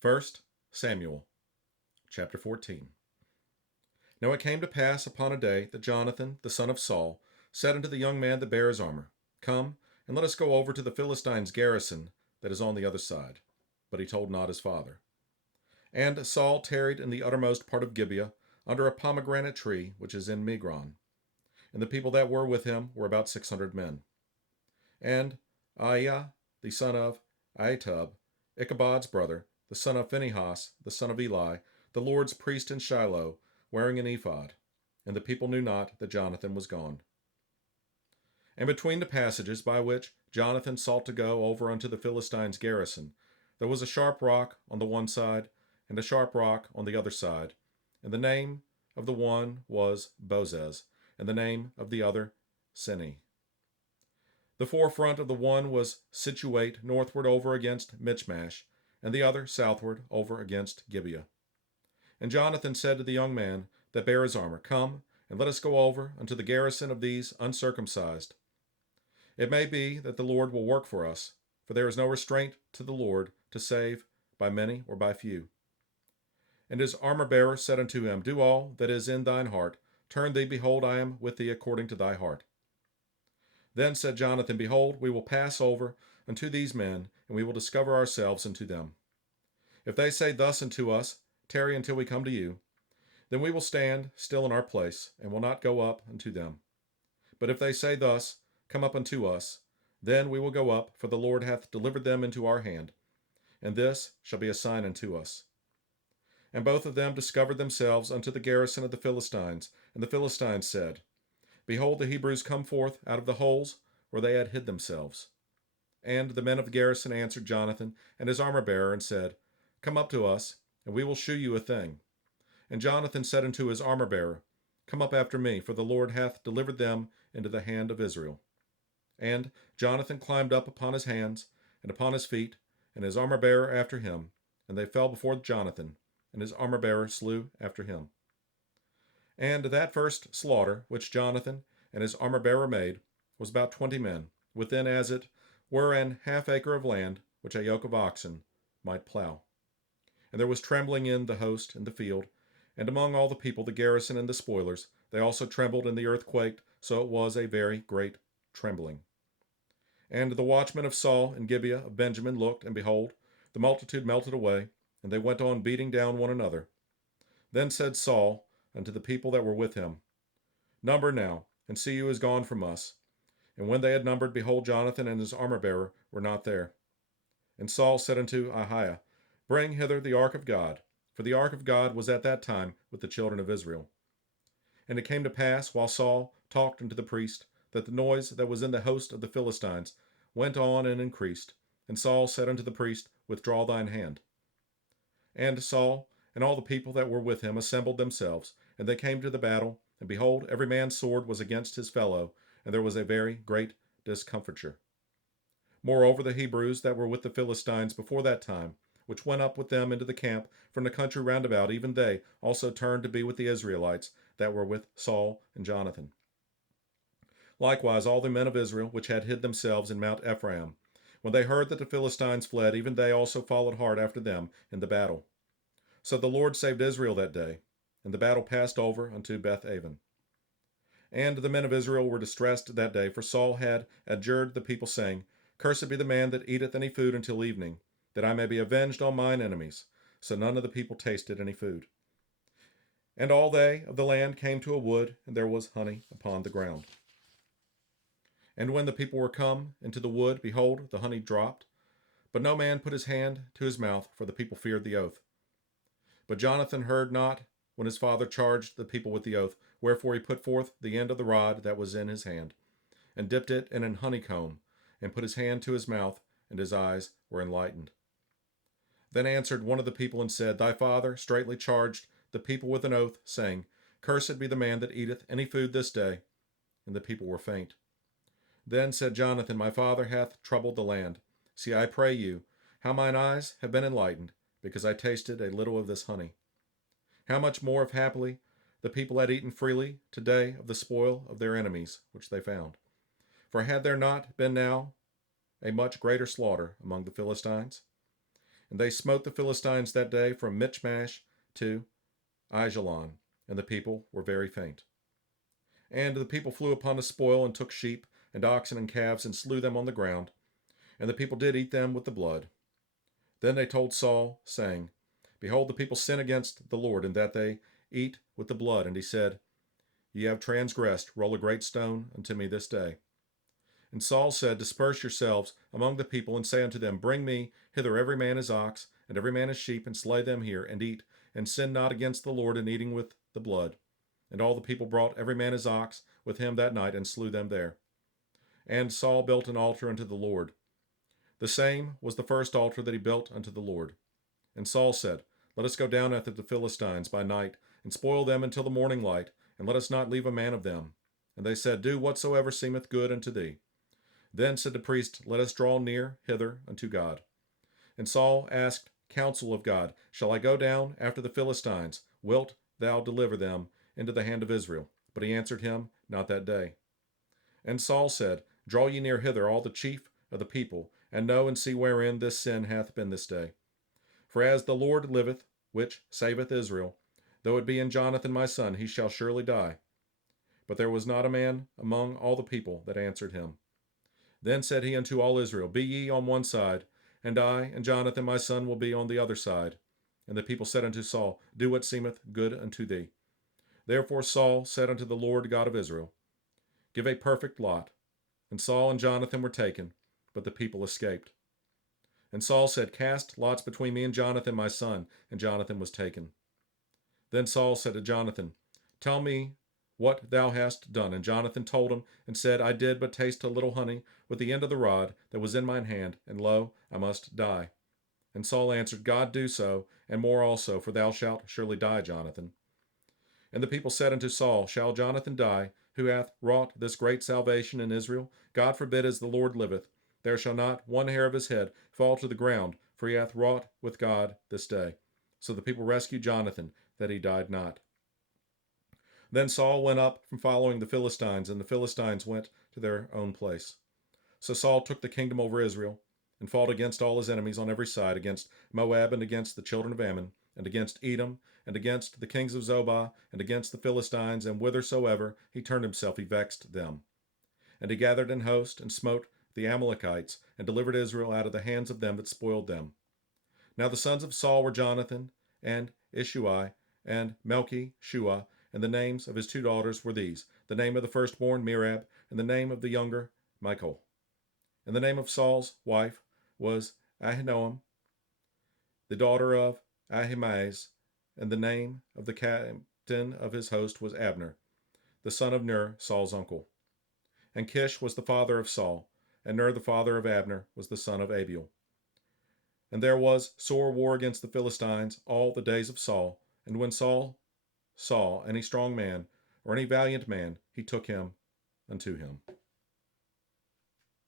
First Samuel chapter 14. Now it came to pass upon a day that Jonathan, the son of Saul, said unto the young man that bare his armor, Come, and let us go over to the Philistines' garrison that is on the other side. But he told not his father. And Saul tarried in the uttermost part of Gibeah, under a pomegranate tree which is in Migron. And the people that were with him were about 600 men. And Aiah, the son of Ahitub, Ichabod's brother, the son of Phinehas, the son of Eli, the Lord's priest in Shiloh, wearing an ephod. And the people knew not that Jonathan was gone. And between the passages by which Jonathan sought to go over unto the Philistines' garrison, there was a sharp rock on the one side, and a sharp rock on the other side. And the name of the one was Bozez, and the name of the other Sini. The forefront of the one was situate northward over against Michmash, and the other southward over against Gibeah. And Jonathan said to the young man that bare his armor, Come, and let us go over unto the garrison of these uncircumcised. It may be that the Lord will work for us, for there is no restraint to the Lord to save by many or by few. And his armor-bearer said unto him, Do all that is in thine heart. Turn thee, behold, I am with thee according to thy heart. Then said Jonathan, Behold, we will pass over unto these men, and we will discover ourselves unto them. If they say thus unto us, Tarry until we come to you, then we will stand still in our place, and will not go up unto them. But if they say thus, Come up unto us, then we will go up, for the Lord hath delivered them into our hand, and this shall be a sign unto us. And both of them discovered themselves unto the garrison of the Philistines, and the Philistines said, Behold, the Hebrews come forth out of the holes where they had hid themselves. And the men of the garrison answered Jonathan and his armor-bearer, and said, Come up to us, and we will shew you a thing. And Jonathan said unto his armor-bearer, Come up after me, for the Lord hath delivered them into the hand of Israel. And Jonathan climbed up upon his hands and upon his feet, and his armor-bearer after him, and they fell before Jonathan, and his armor-bearer slew after him. And that first slaughter which Jonathan and his armor-bearer made was about 20 men, within as it were an half acre of land which a yoke of oxen might plough. And there was trembling in the host in the field, and among all the people, the garrison and the spoilers. They also trembled, and the earth quaked, so it was a very great trembling. And the watchmen of Saul and Gibeah of Benjamin looked, and behold, the multitude melted away, and they went on beating down one another. Then said Saul unto the people that were with him, Number now, and see who is gone from us. And when they had numbered, behold, Jonathan and his armor-bearer were not there. And Saul said unto Ahiah, Bring hither the ark of God, for the ark of God was at that time with the children of Israel. And it came to pass, while Saul talked unto the priest, that the noise that was in the host of the Philistines went on and increased. And Saul said unto the priest, Withdraw thine hand. And Saul and all the people that were with him assembled themselves, and they came to the battle, and behold, every man's sword was against his fellow, and there was a very great discomfiture. Moreover, the Hebrews that were with the Philistines before that time, which went up with them into the camp from the country round about, even they also turned to be with the Israelites that were with Saul and Jonathan. Likewise, all the men of Israel, which had hid themselves in Mount Ephraim, when they heard that the Philistines fled, even they also followed hard after them in the battle. So the Lord saved Israel that day, and the battle passed over unto Beth-aven. And the men of Israel were distressed that day, for Saul had adjured the people, saying, Cursed be the man that eateth any food until evening, that I may be avenged on mine enemies. So none of the people tasted any food. And all they of the land came to a wood, and there was honey upon the ground. And when the people were come into the wood, behold, the honey dropped. But no man put his hand to his mouth, for the people feared the oath. But Jonathan heard not when his father charged the people with the oath, wherefore he put forth the end of the rod that was in his hand, and dipped it in an honeycomb, and put his hand to his mouth, and his eyes were enlightened. Then answered one of the people and said, Thy father straitly charged the people with an oath, saying, Cursed be the man that eateth any food this day. And the people were faint. Then said Jonathan, My father hath troubled the land. See, I pray you, how mine eyes have been enlightened, because I tasted a little of this honey. How much more if happily the people had eaten freely today of the spoil of their enemies, which they found. For had there not been now a much greater slaughter among the Philistines? And they smote the Philistines that day from Michmash to Aijalon, and the people were very faint. And the people flew upon the spoil, and took sheep, and oxen, and calves, and slew them on the ground. And the people did eat them with the blood. Then they told Saul, saying, Behold, the people sin against the Lord, in that they eat with the blood. And he said, Ye have transgressed. Roll a great stone unto me this day. And Saul said, Disperse yourselves among the people, and say unto them, Bring me hither every man his ox, and every man his sheep, and slay them here, and eat, and sin not against the Lord in eating with the blood. And all the people brought every man his ox with him that night, and slew them there. And Saul built an altar unto the Lord. The same was the first altar that he built unto the Lord. And Saul said, Let us go down after the Philistines by night, and spoil them until the morning light, and let us not leave a man of them. And they said, Do whatsoever seemeth good unto thee. Then said the priest, Let us draw near hither unto God. And Saul asked counsel of God, Shall I go down after the Philistines? Wilt thou deliver them into the hand of Israel? But he answered him, Not that day. And Saul said, Draw ye near hither all the chief of the people, and know and see wherein this sin hath been this day. For as the Lord liveth, which saveth Israel, though it be in Jonathan my son, he shall surely die. But there was not a man among all the people that answered him. Then said he unto all Israel, Be ye on one side, and I and Jonathan my son will be on the other side. And the people said unto Saul, Do what seemeth good unto thee. Therefore Saul said unto the Lord God of Israel, Give a perfect lot. And Saul and Jonathan were taken, but the people escaped. And Saul said, Cast lots between me and Jonathan my son. And Jonathan was taken. Then Saul said to Jonathan, Tell me what thou hast done. And Jonathan told him, and said, I did but taste a little honey with the end of the rod that was in mine hand, and lo, I must die. And Saul answered, God do so, and more also, for thou shalt surely die, Jonathan. And the people said unto Saul, Shall Jonathan die, who hath wrought this great salvation in Israel? God forbid, as the Lord liveth, there shall not one hair of his head fall to the ground, for he hath wrought with God this day. So the people rescued Jonathan, that he died not. Then Saul went up from following the Philistines, and the Philistines went to their own place. So Saul took the kingdom over Israel, and fought against all his enemies on every side, against Moab, and against the children of Ammon, and against Edom, and against the kings of Zobah, and against the Philistines, and whithersoever he turned himself, he vexed them. And he gathered an host, and smote the Amalekites, and delivered Israel out of the hands of them that spoiled them. Now the sons of Saul were Jonathan, and Ishui, and Melchi-Shua, and the names of his two daughters were these, the name of the firstborn Merab, and the name of the younger Michal. And the name of Saul's wife was Ahinoam, the daughter of Ahimaaz, and the name of the captain of his host was Abner, the son of Ner, Saul's uncle. And Kish was the father of Saul, and Ner the father of Abner was the son of Abiel. And there was sore war against the Philistines all the days of Saul, and when Saul saw any strong man or any valiant man, he took him unto him.